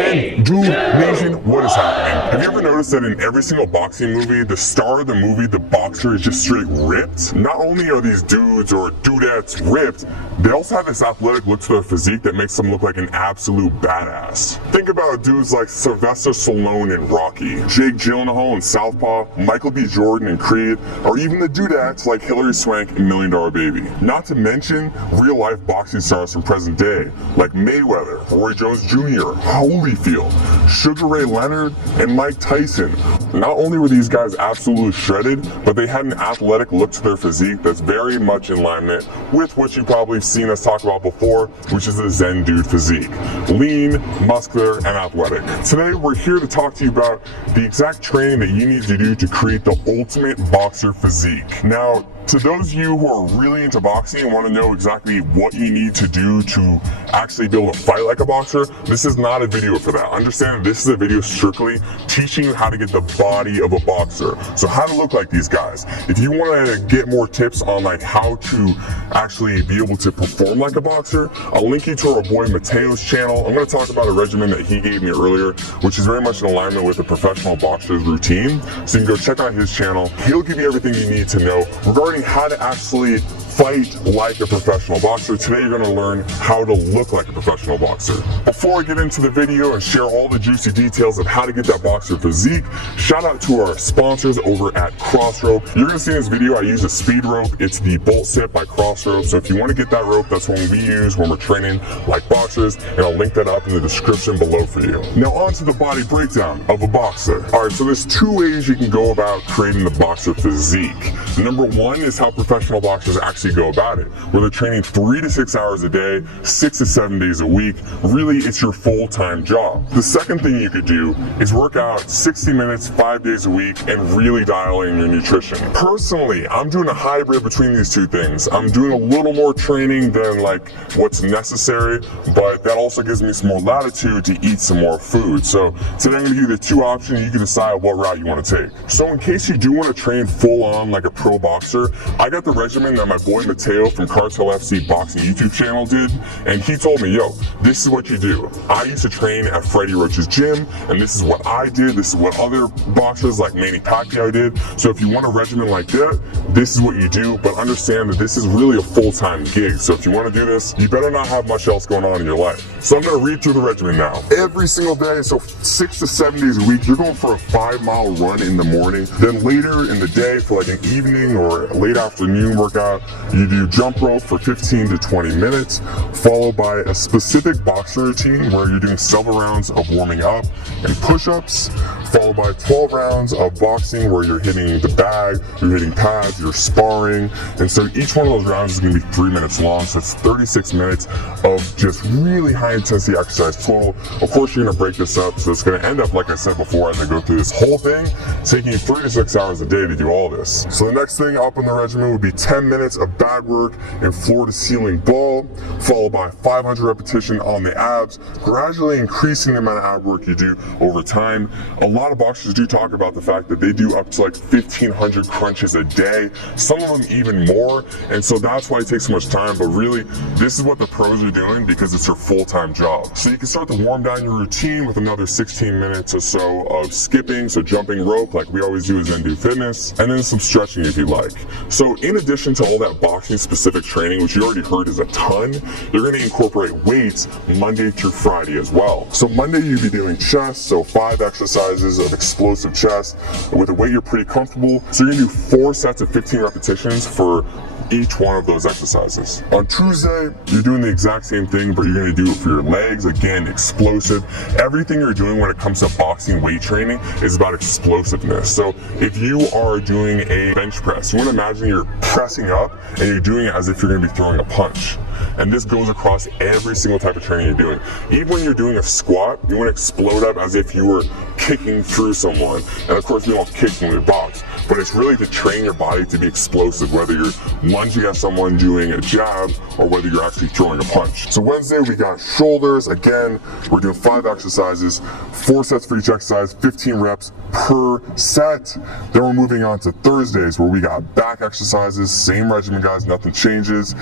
Zen, dude, nation, what is happening? Have you ever noticed that in every single boxing movie, the star of the movie, the boxer, is just straight ripped? Not only are these dudes or dudettes ripped, they also have this athletic look to their physique that makes them look like an absolute badass. Think about dudes like Sylvester Stallone in Rocky, Jake Gyllenhaal in Southpaw, Michael B. Jordan in Creed, or even the dudettes like Hilary Swank in $1 Million Baby. Not to mention real-life boxing stars from present day, like Mayweather, Roy Jones Jr., Holyfield, Sugar Ray Leonard, and Mike Tyson. Not only were these guys absolutely shredded, but they had an athletic look to their physique that's very much in alignment with what you've probably seen us talk about before, which is the Zen dude physique. Lean, muscular, and athletic. Today we're here to talk to you about the exact training that you need to do to create the ultimate boxer physique. Now, to those of you who are really into boxing and want to know exactly what you need to do to actually be able to fight like a boxer, this is not a video for that. Understand, this is a video strictly teaching you how to get the body of a boxer. So how to look like these guys. If you want to get more tips on like how to actually be able to perform like a boxer, I'll link you to our boy Mateo's channel. I'm going to talk about a regimen that he gave me earlier, which is very much in alignment with a professional boxer's routine. So you can go check out his channel. He'll give you everything you need to know regarding how to actually fight like a professional boxer. Today you're going to learn how to look like a professional boxer. Before I get into the video and share all the juicy details of how to get that boxer physique, shout out to our sponsors over at Crossrope. You're going to see in this video I use a speed rope. It's the Bolt Sit by Crossrope. So if you want to get that rope, that's one we use when we're training like boxers, and I'll link that up in the description below for you. Now on to the body breakdown of a boxer. Alright, so there's two ways you can go about creating the boxer physique. Number one is how professional boxers actually go about it, where they're training 3 to 6 hours a day, 6 to 7 days a week. Really, it's your full-time job. The second thing you could do is work out 60 minutes, 5 days a week, and really dial in your nutrition. Personally, I'm doing a hybrid between these two things. I'm doing a little more training than like what's necessary, but that also gives me some more latitude to eat some more food. So today I'm going to give you the two options. You can decide what route you want to take. So in case you do want to train full on like a pro boxer, I got the regimen that my boy Mateo from Cartel FC Boxing YouTube channel did, and he told me, yo, this is what you do. I used to train at Freddie Roach's gym, and this is what I did. This is what other boxers like Manny Pacquiao did. So if you want a regimen like that, this is what you do, but understand that this is really a full-time gig. So if you want to do this, you better not have much else going on in your life. So I'm going to read through the regimen now. Every single day, so 6 to 7 days a week, you're going for a 5-mile run in the morning. Then later in the day for like an evening or late afternoon workout, you do jump rope for 15 to 20 minutes, followed by a specific boxing routine where you're doing several rounds of warming up and push-ups, followed by 12 rounds of boxing where you're hitting the bag, you're hitting pads, you're sparring. And so each one of those rounds is going to be 3 minutes long, so it's 36 minutes of just really high intensity exercise total. Of course, you're going to break this up, so it's going to end up, like I said before, as I go through this whole thing, taking you 3 to 6 hours a day to do all this. So the next thing up in the regimen would be 10 minutes of bag work and floor to ceiling ball, followed by 500 repetition on the abs, gradually increasing the amount of ab work you do over time. A lot of boxers do talk about the fact that they do up to like 1,500 crunches a day, some of them even more, and so that's why it takes so much time. But really, this is what the pros are doing because it's their full-time job. So you can start to warm down your routine with another 16 minutes or so of skipping, so jumping rope like we always do as Zen Do Fitness, and then some stretching if you like. So in addition to all that boxing specific training, which you already heard is a ton, you're going to incorporate weights Monday through Friday as well. So Monday you'll be doing chest, so 5 exercises of explosive chest with a weight you're pretty comfortable. So you're going to do 4 sets of 15 repetitions for each one of those exercises. On Tuesday, you're doing the exact same thing, but you're going to do it for your legs. Again, explosive. Everything you're doing when it comes to boxing weight training is about explosiveness. So if you are doing a bench press, you want to imagine you're pressing up and you're doing it as if you're going to be throwing a punch. And this goes across every single type of training you're doing. Even when you're doing a squat, you want to explode up as if you were kicking through someone. And of course, we don't kick when we box. but it's really to train your body to be explosive, whether you're lunging at someone doing a jab or whether you're actually throwing a punch. So Wednesday we got shoulders. Again, we're doing 5 exercises, 4 sets for each exercise, 15 reps per set. Then we're moving on to Thursdays where we got back exercises, same regimen guys, nothing changes.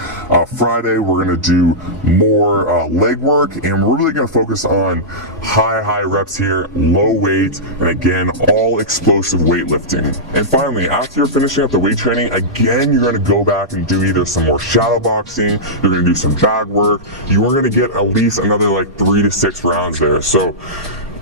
Friday we're gonna do more leg work, and we're really gonna focus on high reps here, low weight, and again, all explosive weightlifting. And finally, after you're finishing up the weight training, again, you're gonna go back and do either some more shadow boxing, you're gonna do some bag work, you are gonna get at least another like 3 to 6 rounds there. So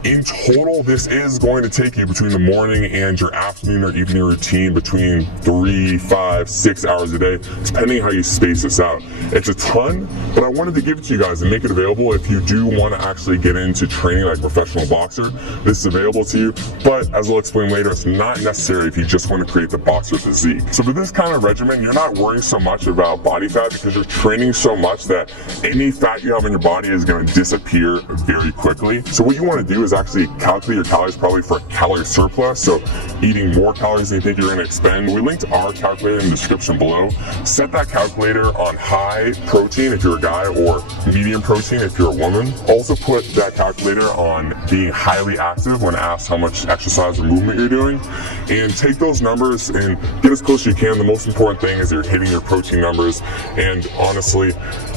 in total, this is going to take you between the morning and your afternoon or evening routine between 3, 5, 6 hours a day, depending how you space this out. It's a ton, but I wanted to give it to you guys and make it available if you do want to actually get into training like a professional boxer. This is available to you, but as I'll explain later, it's not necessary if you just want to create the boxer physique. So for this kind of regimen, you're not worrying so much about body fat because you're training so much that any fat you have in your body is going to disappear very quickly. So what you want to do is actually calculate your calories probably for a calorie surplus, so eating more calories than you think you're going to expend. We linked our calculator in the description below. Set that calculator on high protein if you're a guy or medium protein if you're a woman. Also put that calculator on being highly active when asked how much exercise or movement you're doing, and take those numbers and get as close as you can. The most important thing is you're hitting your protein numbers, and honestly,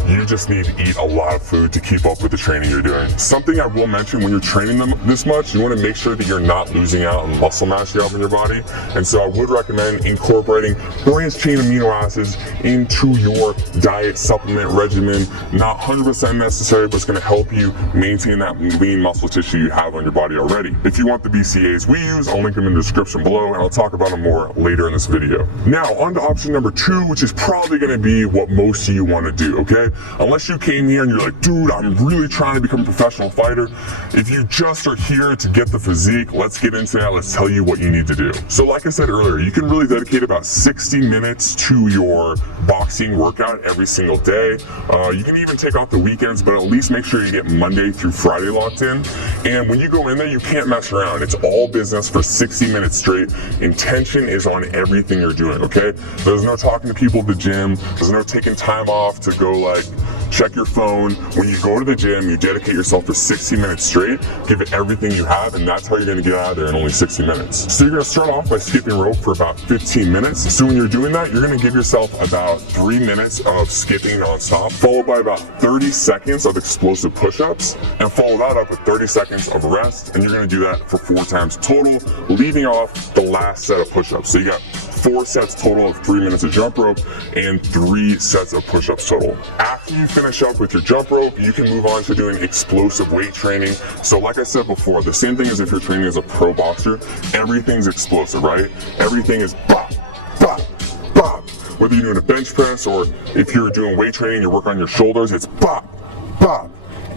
you just need to eat a lot of food to keep up with the training you're doing. Something I will mention, when you're training them this much, you want to make sure that you're not losing out on muscle mass you have in your body. And so I would recommend incorporating branched chain amino acids into your diet supplement regimen. Not 100% necessary, but it's going to help you maintain that lean muscle tissue you have on your body already. If you want the BCAAs we use, I'll link them in the description below, and I'll talk about them more later in this video. Now, on to option number 2, which is probably going to be what most of you want to do, okay? Unless you came here and you're like, dude, I'm really trying to become a professional fighter. If you just are here to get the physique, let's get into that. Let's tell you what you need to do. So like I said earlier, you can really dedicate about 60 minutes to your boxing workout every single day. You can even take off the weekends, but at least make sure you get Monday through Friday locked in. And when you go in there, you can't mess around. It's all business for 60 minutes straight. Intention is on everything you're doing, okay? There's no talking to people at the gym. There's no taking time off to go like check your phone. When you go to the gym, you dedicate yourself for 60 minutes straight, give it everything you have, and that's how you're gonna get out of there in only 60 minutes. So you're gonna start off by skipping rope for about 15 minutes. So when you're doing that, you're gonna give yourself about 3 minutes of skipping nonstop, followed by about 30 seconds of explosive push-ups, and follow that up with 30 seconds of rest, and you're gonna do that for 4 times total, leaving off the last set of push-ups. So you got 4 sets total of 3 minutes of jump rope and 3 sets of push-ups total. After you finish up with your jump rope, you can move on to doing explosive weight training. So like I said before, the same thing as if you're training as a pro boxer, everything's explosive, right? Everything is bop, bop, bop. Whether you're doing a bench press or if you're doing weight training, you work on your shoulders, it's bop, bop.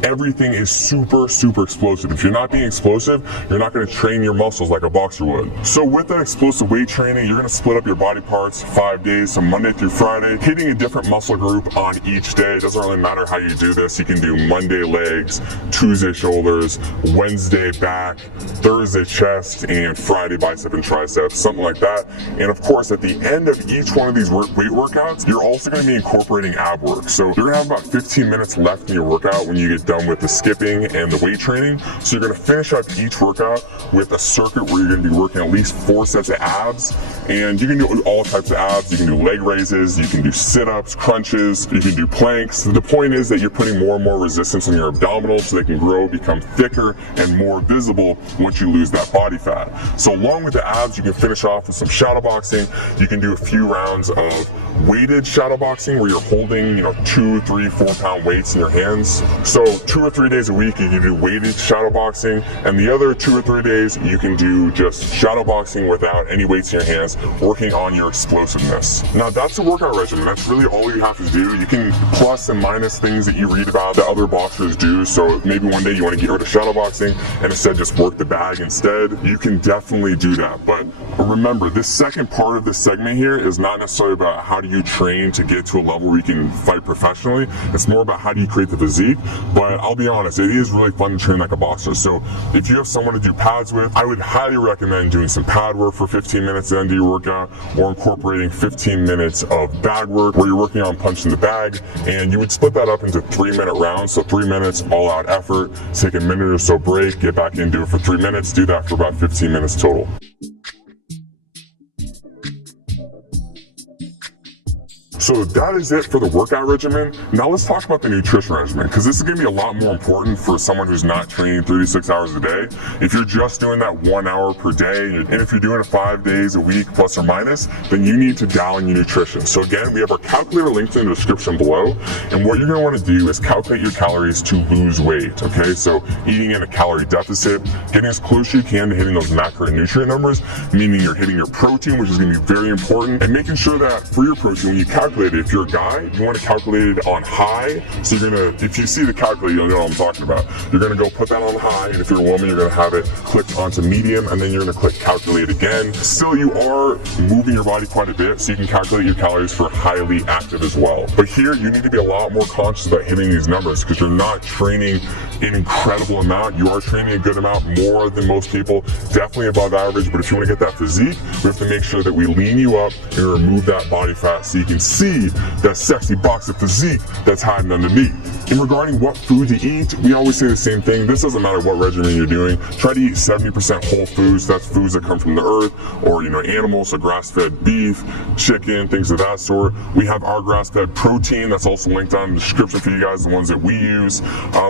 Everything is super explosive. If you're not being explosive, you're not going to train your muscles like a boxer would. So with that explosive weight training, you're going to split up your body parts 5 days, so Monday through Friday, hitting a different muscle group on each day. It doesn't really matter how you do this. You can do Monday legs, Tuesday shoulders, Wednesday back, Thursday chest, and Friday bicep and triceps, something like that. And of course, at the end of each one of these weight workouts, you're also going to be incorporating ab work. So you're going to have about 15 minutes left in your workout when you get done with the skipping and the weight training. So you're going to finish up each workout with a circuit where you're going to be working at least 4 sets of abs, and you can do all types of abs. You can do leg raises, you can do sit-ups, crunches, you can do planks. The point is that you're putting more and more resistance on your abdominals so they can grow, become thicker, and more visible once you lose that body fat. So along with the abs, you can finish off with some shadow boxing. You can do a few rounds of weighted shadow boxing where you're holding, 2, 3, 4 pound weights in your hands. So 2 or 3 days a week you can do weighted shadow boxing, and the other 2 or 3 days you can do just shadow boxing without any weights in your hands, working on your explosiveness. Now that's a workout regimen. That's really all you have to do. You can plus and minus things that you read about that other boxers do. So maybe one day you want to get rid of shadow boxing and instead just work the bag instead. You can definitely do that, but Remember, this second part of this segment here is not necessarily about how do you train to get to a level where you can fight professionally. It's more about how do you create the physique. But I'll be honest, it is really fun to train like a boxer. So if you have someone to do pads with, I would highly recommend doing some pad work for 15 minutes at the end of your workout, or incorporating 15 minutes of bag work where you're working on punching the bag, and you would split that up into 3-minute rounds. So 3 minutes all out effort, take a minute or so break, get back in, do it for 3 minutes, do that for about 15 minutes total. So that is it for the workout regimen. Now let's talk about the nutrition regimen, because this is going to be a lot more important for someone who's not training 36 hours a day. If you're just doing that 1 hour per day, and if you're doing it 5 days a week plus or minus, then you need to dial in your nutrition. So again, we have our calculator linked in the description below, and what you're going to want to do is calculate your calories to lose weight, okay? So eating in a calorie deficit, getting as close as you can to hitting those macro and nutrient numbers, meaning you're hitting your protein, which is going to be very important, and making sure that for your protein, when you calculate it, if you're a guy, you want to calculate it on high. So you're gonna, if you see the calculator, you'll know what I'm talking about. You're gonna go put that on high, and if you're a woman, you're gonna have it clicked onto medium, and then you're gonna click calculate again. Still, you are moving your body quite a bit, so you can calculate your calories for highly active as well. But here, you need to be a lot more conscious about hitting these numbers, because you're not training an incredible amount. You are training a good amount, more than most people, definitely above average. But if you want to get that physique, we have to make sure that we lean you up and remove that body fat so you can see that sexy boxer physique that's hiding underneath. And regarding what food to eat, we always say the same thing. This doesn't matter what regimen you're doing. Try to eat 70% whole foods. That's foods that come from the earth, or animals, so grass-fed beef, chicken, things of that sort. We have our grass-fed protein that's also linked on in the description for you guys, the ones that we use.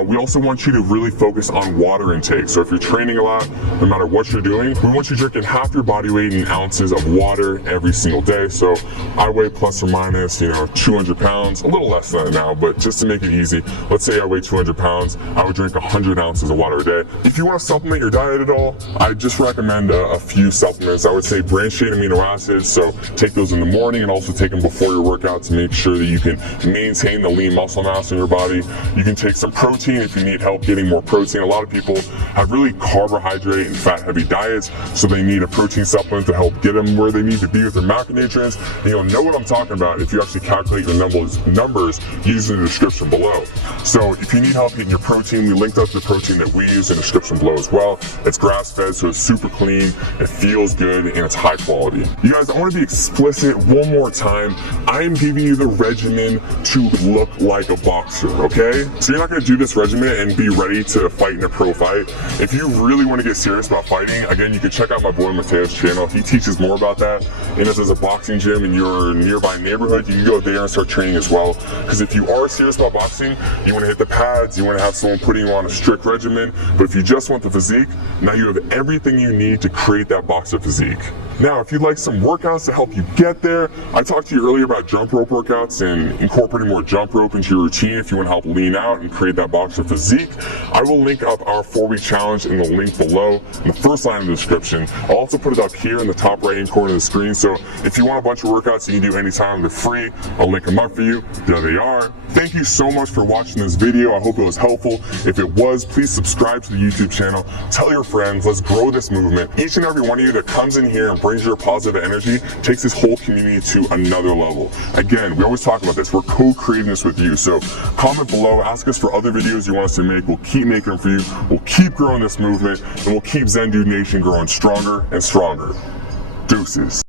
We also want you to really focus on water intake. So if you're training a lot, no matter what you're doing, we want you drinking half your body weight in ounces of water every single day. So I weigh plus or minus 200 pounds, a little less than that now, but just to make it easy, let's say I weigh 200 pounds, I would drink 100 ounces of water a day. If you want to supplement your diet at all, I just recommend a few supplements. I would say branched chain amino acids, so take those in the morning and also take them before your workout to make sure that you can maintain the lean muscle mass in your body. You can take some protein if you need help getting more protein. A lot of people have really carbohydrate and fat heavy diets, so they need a protein supplement to help get them where they need to be with their macronutrients. And you'll know what I'm talking about if you actually calculate your numbers using the description below. So if you need help getting your protein, we linked up the protein that we use in the description below as well. It's grass-fed, so it's super clean, it feels good, and it's high quality. You guys, I want to be explicit one more time. I am giving you the regimen to look like a boxer, okay? So you're not going to do this regimen and be ready to fight in a pro fight. If you really want to get serious about fighting, again, you can check out my boy Mateo's channel. He teaches more about that. And if there's a boxing gym in your nearby neighborhood, you can go there and start training as well. Because if you are serious about boxing, you want to hit the pads, you want to have someone putting you on a strict regimen. But if you just want the physique, now you have everything you need to create that boxer physique. Now, if you'd like some workouts to help you get there, I talked to you earlier about jump rope workouts and incorporating more jump rope into your routine if you want to help lean out and create that boxer physique. I will link up our 4-week challenge in the link below in the first line of the description. I'll also put it up here in the top right hand corner of the screen. So if you want a bunch of workouts you can do anytime, they're free. I'll link them up for you. There they are. Thank you so much for watching this video. I hope it was helpful. If it was, please subscribe to the YouTube channel. Tell your friends. Let's grow this movement. Each and every one of you that comes in here and brings your positive energy takes this whole community to another level. Again, we always talk about this. We're co-creating this with you. So comment below. Ask us for other videos you want us to make. We'll keep making them for you. We'll keep growing this movement, and we'll keep Zen Dude Nation growing stronger and stronger. Deuces.